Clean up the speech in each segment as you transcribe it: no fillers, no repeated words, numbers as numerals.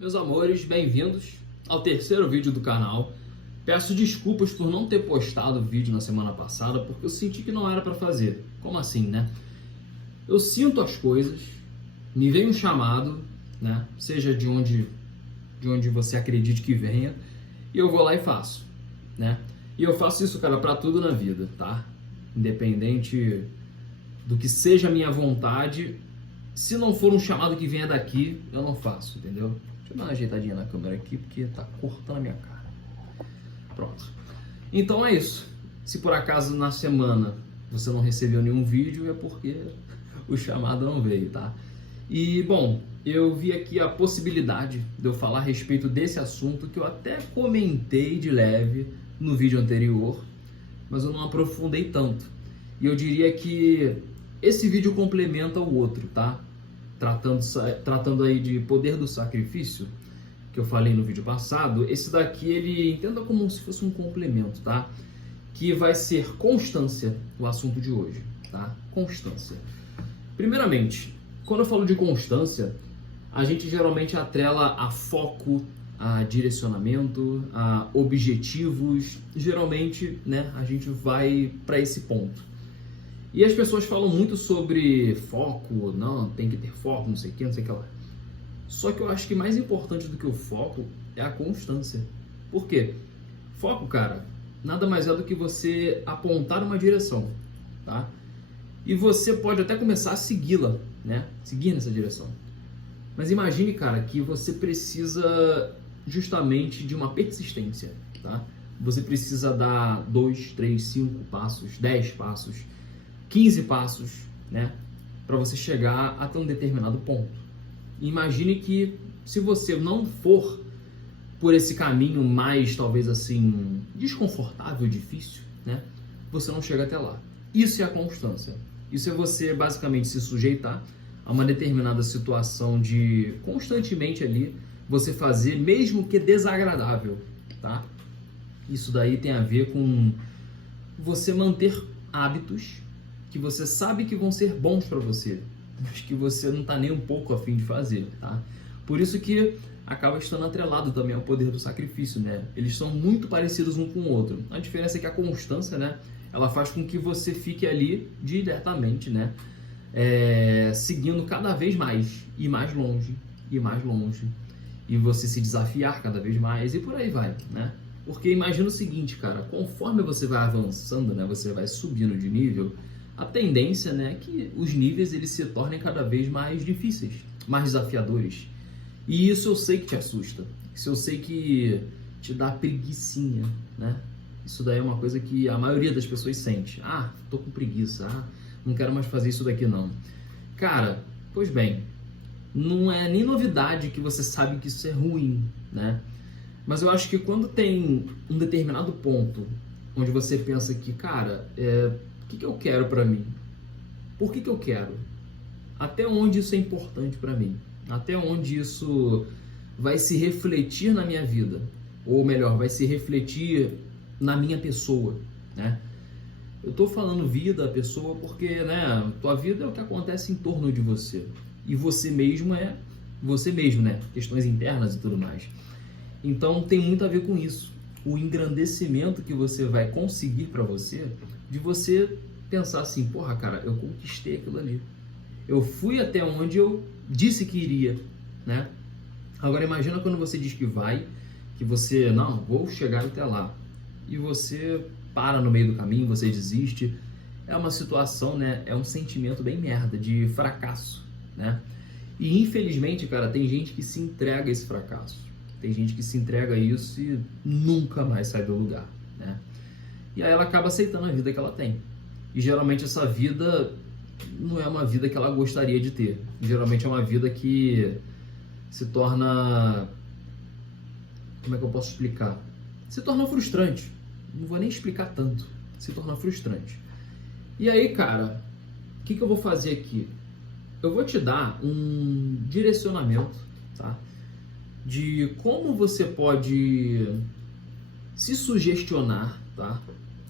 Meus amores, bem-vindos ao terceiro vídeo do canal. Peço desculpas por não ter postado o vídeo na semana passada, porque eu senti que não era para fazer. Como assim, né? Eu sinto as coisas, me vem um chamado, né? Seja de onde você acredite que venha, e eu vou lá e faço, né? E eu faço isso, cara, para tudo na vida, tá? Independente do que seja a minha vontade, se não for um chamado que venha daqui, eu não faço, entendeu? Deixa eu dar uma ajeitadinha na câmera aqui, porque tá cortando a minha cara. Pronto. Então é isso. Se por acaso na semana você não recebeu nenhum vídeo, é porque o chamado não veio, tá? E, bom, eu vi aqui a possibilidade de eu falar a respeito desse assunto que eu até comentei de leve no vídeo anterior, mas eu não aprofundei tanto. E eu diria que esse vídeo complementa o outro, tá? Tratando aí de poder do sacrifício, que eu falei no vídeo passado, esse daqui ele entenda como se fosse um complemento, tá? Que vai ser constância, o assunto de hoje, tá? Constância. Primeiramente, quando eu falo de constância, a gente geralmente atrela a foco, a direcionamento, a objetivos. Geralmente, né, a gente vai para esse ponto. E as pessoas falam muito sobre foco, não, tem que ter foco, não sei o que, não sei o que lá. Só que eu acho que mais importante do que o foco é a constância. Por quê? Foco, cara, nada mais é do que você apontar uma direção, tá? E você pode até começar a segui-la, né? Seguir nessa direção. Mas imagine, cara, que você precisa justamente de uma persistência, tá? Você precisa dar 2, 3, 5 passos, 10 passos, 15 passos, né, para você chegar até um determinado ponto. Imagine que se você não for por esse caminho mais, talvez assim, desconfortável, difícil, né, você não chega até lá. Isso é a constância. Isso é você basicamente se sujeitar a uma determinada situação de constantemente ali você fazer, mesmo que desagradável, tá? Isso daí tem a ver com você manter hábitos que você sabe que vão ser bons para você, mas que você não está nem um pouco a fim de fazer, tá? Por isso que acaba estando atrelado também ao poder do sacrifício, né? Eles são muito parecidos um com o outro. A diferença é que a constância, né, ela faz com que você fique ali diretamente, né, seguindo cada vez mais e mais longe, e você se desafiar cada vez mais e por aí vai, né? Porque imagina o seguinte, cara, conforme você vai avançando, né, você vai subindo de nível, a tendência, né, é que os níveis eles se tornem cada vez mais difíceis, mais desafiadores. E isso eu sei que te assusta. Isso eu sei que te dá preguicinha, né? Isso daí é uma coisa que a maioria das pessoas sente. Ah, tô com preguiça. Ah, não quero mais fazer isso daqui não. Cara, pois bem, não é nem novidade que você sabe que isso é ruim, né? Mas eu acho que quando tem um determinado ponto onde você pensa que, cara, o que eu quero para mim? Por que eu quero? Até onde isso é importante para mim? Até onde isso vai se refletir na minha vida? Ou melhor, vai se refletir na minha pessoa, né? Eu tô falando vida, pessoa, porque, né, tua vida é o que acontece em torno de você. E você mesmo é você mesmo, né? Questões internas e tudo mais. Então tem muito a ver com isso. O engrandecimento que você vai conseguir para você, de você pensar assim, porra, cara, eu conquistei aquilo ali. Eu fui até onde eu disse que iria, né? Agora imagina quando você diz que vai, que você, não, vou chegar até lá. E você para no meio do caminho, você desiste. É uma situação, né? É um sentimento bem merda, de fracasso, né? E infelizmente, cara, tem gente que se entrega a esse fracasso. Tem gente que se entrega a isso e nunca mais sai do lugar, né? E aí ela acaba aceitando a vida que ela tem. E geralmente essa vida não é uma vida que ela gostaria de ter. Geralmente é uma vida que se torna... Como é que eu posso explicar? Se torna frustrante. Não vou nem explicar tanto. Se torna frustrante. E aí, cara, o que eu vou fazer aqui? Eu vou te dar um direcionamento, tá? De como você pode se sugestionar, tá?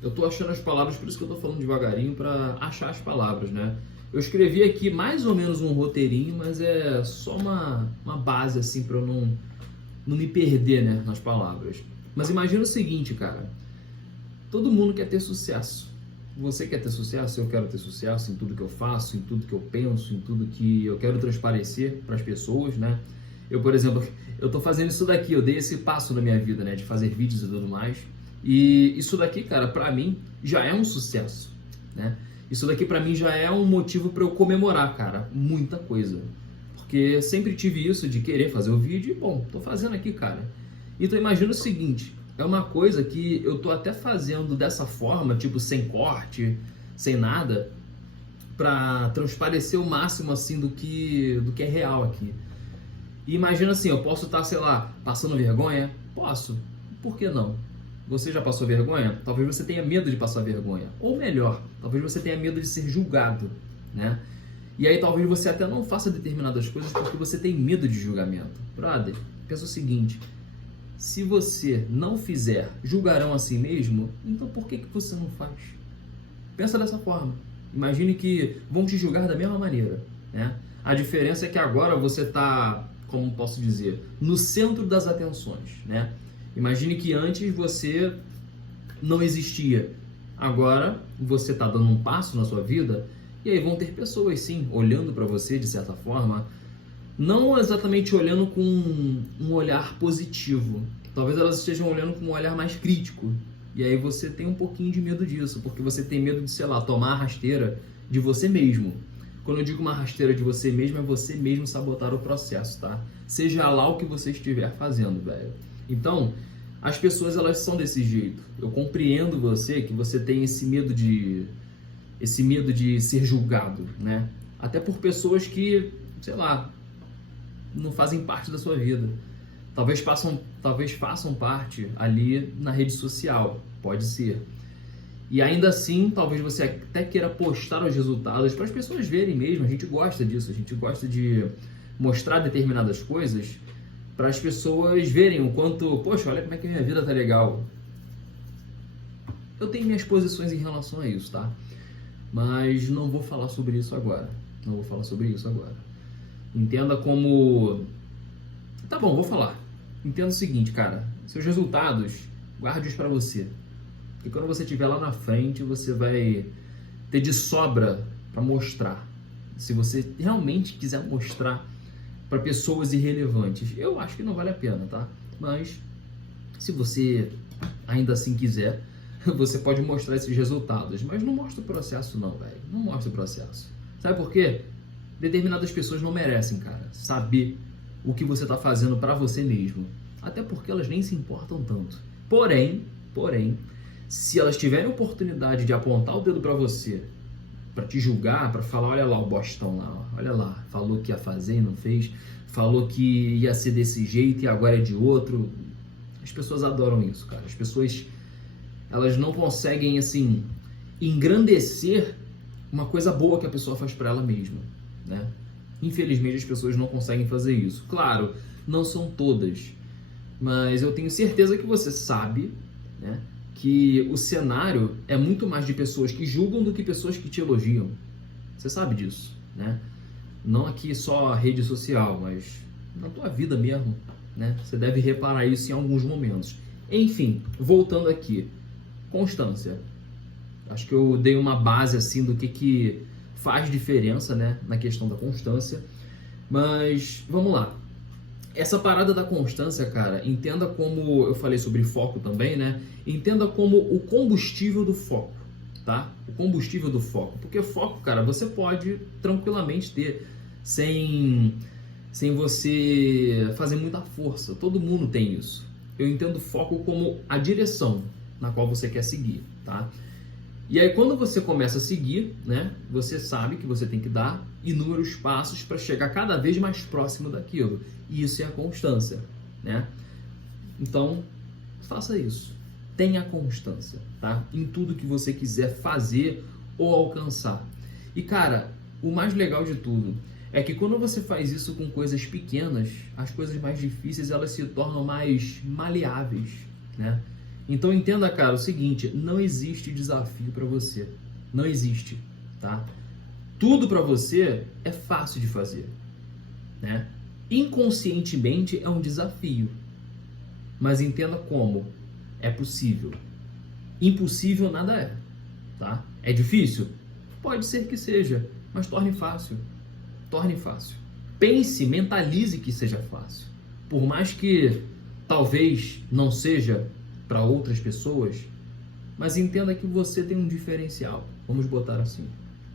Eu tô achando as palavras, por isso que eu tô falando devagarinho, para achar as palavras, né? Eu escrevi aqui mais ou menos um roteirinho, mas é só uma base assim para eu não me perder, né, nas palavras. Mas imagina o seguinte, cara. Todo mundo quer ter sucesso. Você quer ter sucesso? Eu quero ter sucesso em tudo que eu faço, em tudo que eu penso, em tudo que eu quero transparecer para as pessoas, né? Eu, por exemplo, eu tô fazendo isso daqui, eu dei esse passo na minha vida, né, de fazer vídeos e tudo mais. E isso daqui, cara, pra mim já é um sucesso, né? Isso daqui pra mim já é um motivo pra eu comemorar, cara, muita coisa. Porque sempre tive isso de querer fazer o vídeo e, bom, tô fazendo aqui, cara. Então imagina o seguinte, é uma coisa que eu tô até fazendo dessa forma, tipo, sem corte, sem nada, pra transparecer o máximo, assim, do que é real aqui. E imagina assim, eu posso estar, sei lá, passando vergonha? Posso. Por que não? Você já passou vergonha? Talvez você tenha medo de passar vergonha. Ou melhor, talvez você tenha medo de ser julgado, né? E aí talvez você até não faça determinadas coisas porque você tem medo de julgamento. Brother, pensa o seguinte, se você não fizer, julgarão a si mesmo, então por que você não faz? Pensa dessa forma. Imagine que vão te julgar da mesma maneira, né? A diferença é que agora você está, como posso dizer, no centro das atenções, né? Imagine que antes você não existia. Agora você está dando um passo na sua vida e aí vão ter pessoas, sim, olhando para você de certa forma, não exatamente olhando com um olhar positivo. Talvez elas estejam olhando com um olhar mais crítico. E aí você tem um pouquinho de medo disso, porque você tem medo de, sei lá, tomar a rasteira de você mesmo. Quando eu digo uma rasteira de você mesmo, é você mesmo sabotar o processo, tá? Seja lá o que você estiver fazendo, velho. Então, as pessoas, elas são desse jeito. Eu compreendo você, que você tem esse medo de ser julgado, né? Até por pessoas que, sei lá, não fazem parte da sua vida. Talvez façam parte ali na rede social, pode ser. E ainda assim, talvez você até queira postar os resultados para as pessoas verem mesmo. A gente gosta disso, a gente gosta de mostrar determinadas coisas para as pessoas verem o quanto, poxa, olha como é que a minha vida tá legal. Eu tenho minhas posições em relação a isso, tá? Mas não vou falar sobre isso agora. Entenda como... Tá bom, vou falar. Entenda o seguinte, cara. Seus resultados, guarde-os para você. E quando você estiver lá na frente, você vai ter de sobra para mostrar. Se você realmente quiser mostrar para pessoas irrelevantes, eu acho que não vale a pena, tá? Mas se você ainda assim quiser, você pode mostrar esses resultados. Mas não mostra o processo não, velho. Não mostra o processo. Sabe por quê? Determinadas pessoas não merecem, cara, saber o que você está fazendo para você mesmo. Até porque elas nem se importam tanto. Porém, se elas tiverem a oportunidade de apontar o dedo para você, para te julgar, para falar, olha lá o bostão lá, olha lá, falou que ia fazer e não fez, falou que ia ser desse jeito e agora é de outro. As pessoas adoram isso, cara. As pessoas, elas não conseguem, assim, engrandecer uma coisa boa que a pessoa faz para ela mesma, né? Infelizmente as pessoas não conseguem fazer isso. Claro, não são todas, mas eu tenho certeza que você sabe, né, que o cenário é muito mais de pessoas que julgam do que pessoas que te elogiam. Você sabe disso, né? Não aqui só a rede social, mas na tua vida mesmo, né? Você deve reparar isso em alguns momentos. Enfim, voltando aqui. Constância. Acho que eu dei uma base assim do que faz diferença, né, na questão da constância. Mas vamos lá. Essa parada da constância, cara, entenda como eu falei sobre foco também, né? Entenda como o combustível do foco, tá? O combustível do foco. Porque foco, cara, você pode tranquilamente ter sem você fazer muita força. Todo mundo tem isso. Eu entendo foco como a direção na qual você quer seguir, tá? E aí quando você começa a seguir, né, você sabe que você tem que dar inúmeros passos para chegar cada vez mais próximo daquilo. E isso é a constância, né? Então, faça isso. Tenha constância, tá? Em tudo que você quiser fazer ou alcançar. E cara, o mais legal de tudo é que quando você faz isso com coisas pequenas, as coisas mais difíceis, elas se tornam mais maleáveis, né? Então entenda, cara, o seguinte, não existe desafio para você. Não existe, tá? tudo para você é fácil de fazer, né? Inconscientemente é um desafio, mas entenda como é possível. Impossível nada é, tá? É difícil? Pode ser que seja, mas torne fácil. Torne fácil. Pense, mentalize que seja fácil. Por mais que talvez não seja para outras pessoas, mas entenda que você tem um diferencial. Vamos botar assim.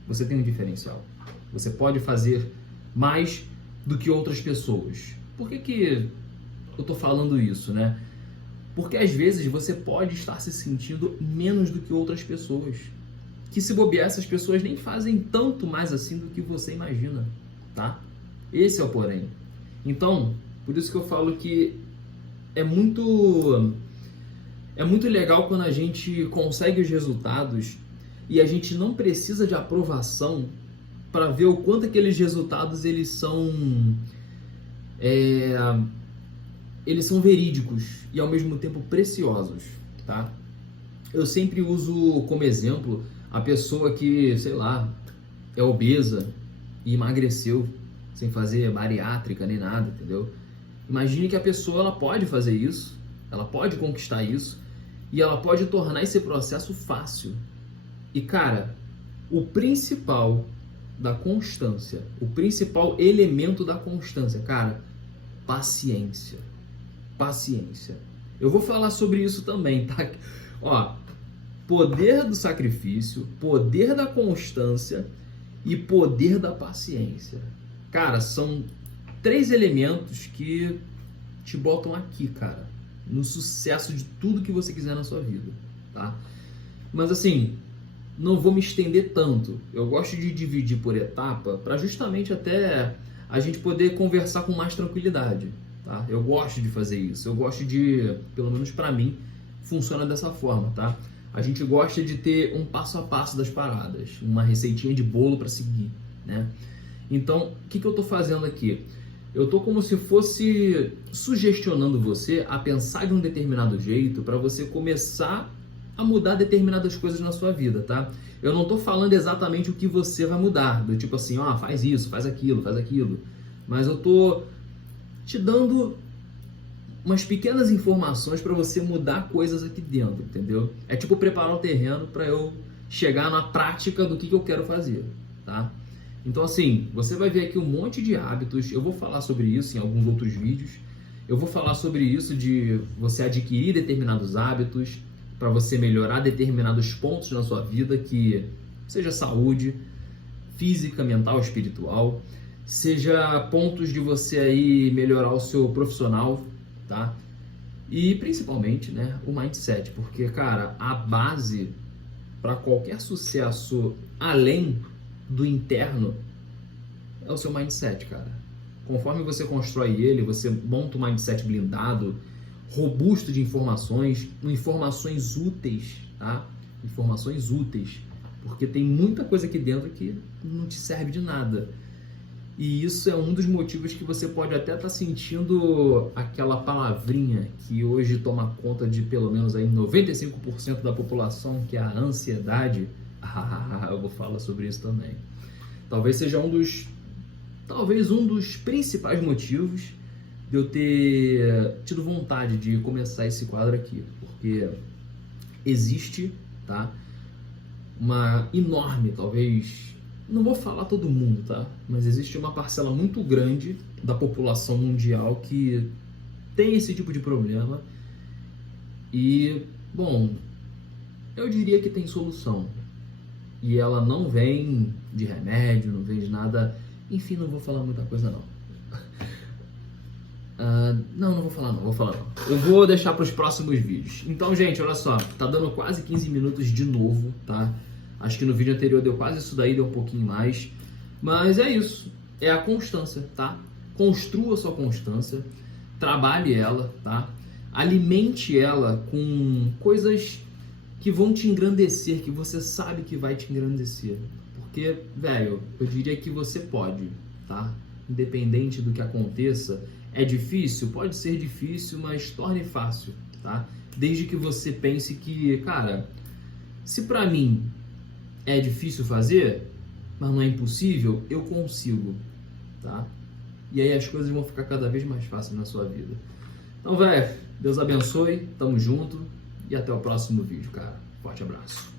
Você tem um diferencial. Você pode fazer mais do que outras pessoas. Por que eu estou falando isso, né? Porque às vezes você pode estar se sentindo menos do que outras pessoas. Que se bobear, essas pessoas nem fazem tanto mais assim do que você imagina, tá? Esse é o porém. Então, por isso que eu falo que é muito legal quando a gente consegue os resultados e a gente não precisa de aprovação para ver o quanto aqueles resultados eles são verídicos e ao mesmo tempo preciosos, tá? Eu sempre uso como exemplo a pessoa que, sei lá, é obesa e emagreceu sem fazer bariátrica nem nada, entendeu? Imagine que a pessoa ela pode fazer isso, ela pode conquistar isso e ela pode tornar esse processo fácil. E cara, o principal da constância, o principal elemento da constância, cara, paciência. Paciência. Eu vou falar sobre isso também, tá? Ó, poder do sacrifício, poder da constância e poder da paciência. Cara, são 3 elementos que te botam aqui, cara, no sucesso de tudo que você quiser na sua vida, tá? Mas assim, não vou me estender tanto. Eu gosto de dividir por etapa para justamente até a gente poder conversar com mais tranquilidade, tá? Eu gosto de fazer isso. Eu gosto de, pelo menos para mim, funciona dessa forma, tá? A gente gosta de ter um passo a passo das paradas, uma receitinha de bolo para seguir, né? Então, o que eu estou fazendo aqui? Eu estou como se fosse sugestionando você a pensar de um determinado jeito para você começar a mudar determinadas coisas na sua vida, tá? Eu não estou falando exatamente o que você vai mudar, do tipo assim, ó, faz isso, faz aquilo, mas eu estou te dando umas pequenas informações para você mudar coisas aqui dentro, entendeu? É tipo preparar o terreno para eu chegar na prática do que eu quero fazer, tá? Então assim, você vai ver aqui um monte de hábitos, eu vou falar sobre isso em alguns outros vídeos, eu vou falar sobre isso de você adquirir determinados hábitos para você melhorar determinados pontos na sua vida, que seja saúde, física, mental, espiritual, seja pontos de você aí melhorar o seu profissional, tá? E principalmente, né, o mindset, porque, cara, a base para qualquer sucesso além do interno é o seu mindset, cara. Conforme você constrói ele, você monta um mindset blindado, robusto de informações úteis, tá? Informações úteis, porque tem muita coisa aqui dentro que não te serve de nada. E isso é um dos motivos que você pode até estar sentindo aquela palavrinha que hoje toma conta de pelo menos aí 95% da população, que é a ansiedade. Eu vou falar sobre isso também. Talvez seja um dos principais motivos de eu ter tido vontade de começar esse quadro aqui, porque existe, tá, uma enorme, talvez, não vou falar todo mundo, tá, mas existe uma parcela muito grande da população mundial que tem esse tipo de problema e, bom, eu diria que tem solução e ela não vem de remédio, não vem de nada, enfim, não vou falar muita coisa não. Não vou falar não. Eu vou deixar para os próximos vídeos. Então, gente, olha só, tá dando quase 15 minutos de novo, tá? Acho que no vídeo anterior deu quase isso daí, deu um pouquinho mais. Mas é isso, é a constância, tá? Construa a sua constância, trabalhe ela, tá? Alimente ela com coisas que vão te engrandecer, que você sabe que vai te engrandecer. Porque, velho, eu diria que você pode, tá? Independente do que aconteça. É difícil? Pode ser difícil, mas torne fácil, tá? Desde que você pense que, cara, se pra mim é difícil fazer, mas não é impossível, eu consigo, tá? E aí as coisas vão ficar cada vez mais fáceis na sua vida. Então, velho, Deus abençoe, tamo junto e até o próximo vídeo, cara. Forte abraço.